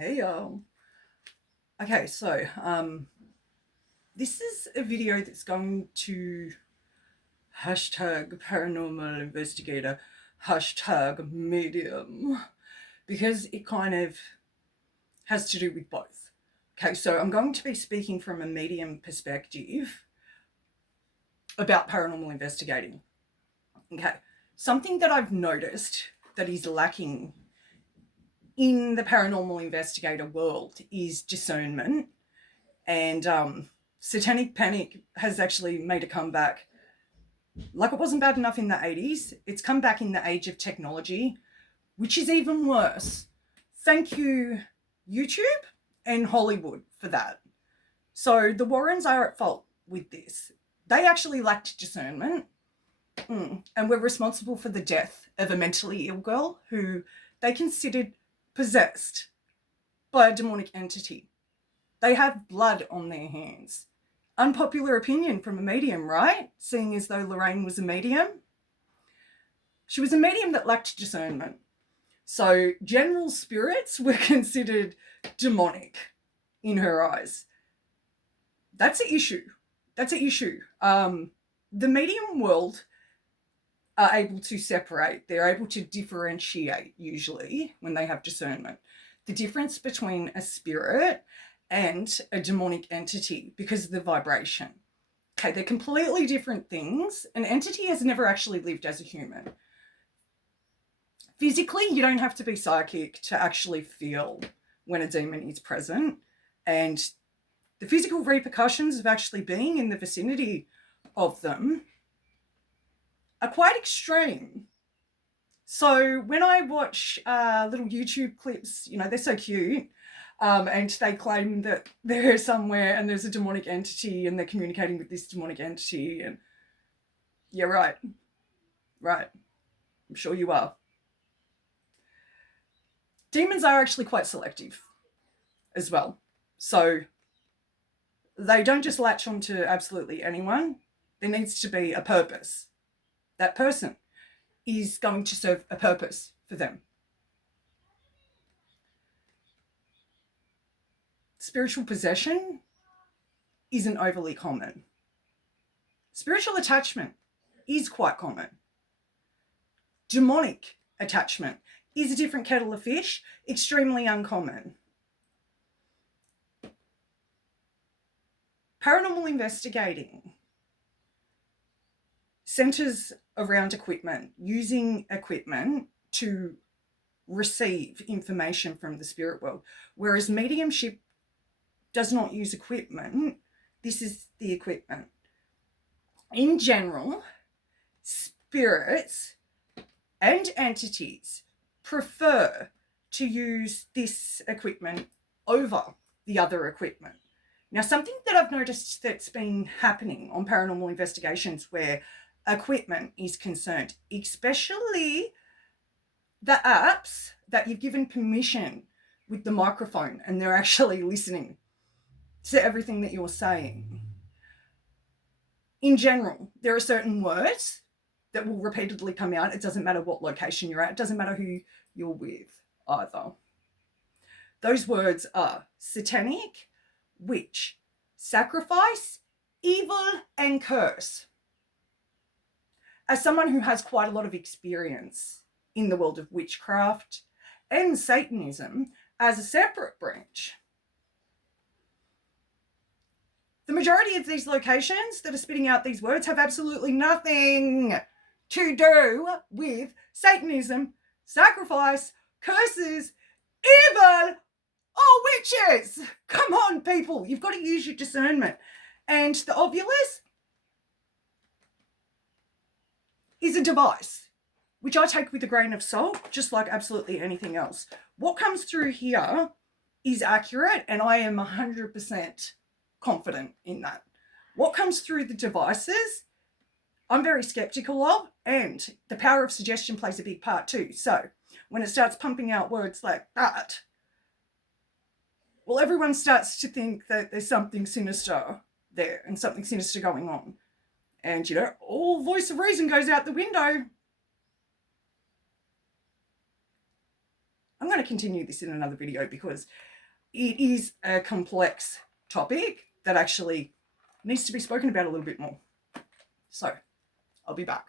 Hey y'all. Okay, so this is a video that's going to hashtag paranormal investigator, hashtag medium, because it kind of has to do with both. Okay, so I'm going to be speaking from a medium perspective about paranormal investigating. Okay, something that I've noticed that is lacking in the paranormal investigator world is discernment. And Satanic Panic has actually made a comeback. Like, it wasn't bad enough in the 80s. It's come back in the age of technology, which is even worse. Thank you, YouTube and Hollywood, for that. So the Warrens are at fault with this. They actually lacked discernment and were responsible for the death of a mentally ill girl who they considered possessed by a demonic entity. They have blood on their hands. Unpopular opinion from a medium, right? Seeing as though Lorraine was a medium. She was a medium that lacked discernment. So general spirits were considered demonic in her eyes. That's an issue. The medium world are able to separate. They're able to differentiate, usually, when they have discernment, the difference between a spirit and a demonic entity because of the vibration. Okay, they're completely different things. An entity has never actually lived as a human. Physically, you don't have to be psychic to actually feel when a demon is present. And the physical repercussions of actually being in the vicinity of them are quite extreme. So when I watch little YouTube clips, they're so cute. And they claim that they're somewhere and there's a demonic entity and they're communicating with this demonic entity. And yeah, right. I'm sure you are. Demons are actually quite selective as well. So they don't just latch onto absolutely anyone. There needs to be a purpose. That person is going to serve a purpose for them. Spiritual possession isn't overly common. Spiritual attachment is quite common. Demonic attachment is a different kettle of fish, extremely uncommon. Paranormal investigating centers around equipment, using equipment to receive information from the spirit world, whereas mediumship does not use equipment. This is the equipment. In general, spirits and entities prefer to use this equipment over the other equipment. Now, something that I've noticed that's been happening on paranormal investigations where equipment is concerned, especially the apps that you've given permission with the microphone and they're actually listening to everything that you're saying. In general, there are certain words that will repeatedly come out. It doesn't matter what location you're at. It doesn't matter who you're with either. Those words are satanic, witch, sacrifice, evil, and curse. As someone who has quite a lot of experience in the world of witchcraft and Satanism as a separate branch, the majority of these locations that are spitting out these words have absolutely nothing to do with Satanism, sacrifice, curses, evil, or witches. Come on, people. You've got to use your discernment. And the ovulus is a device, which I take with a grain of salt, just like absolutely anything else. What comes through here is accurate, and I am 100% confident in that. What comes through the devices, I'm very skeptical of, and the power of suggestion plays a big part too. So when it starts pumping out words like that, well, everyone starts to think that there's something sinister there and something sinister going on. And, all voice of reason goes out the window. I'm going to continue this in another video because it is a complex topic that actually needs to be spoken about a little bit more. So I'll be back.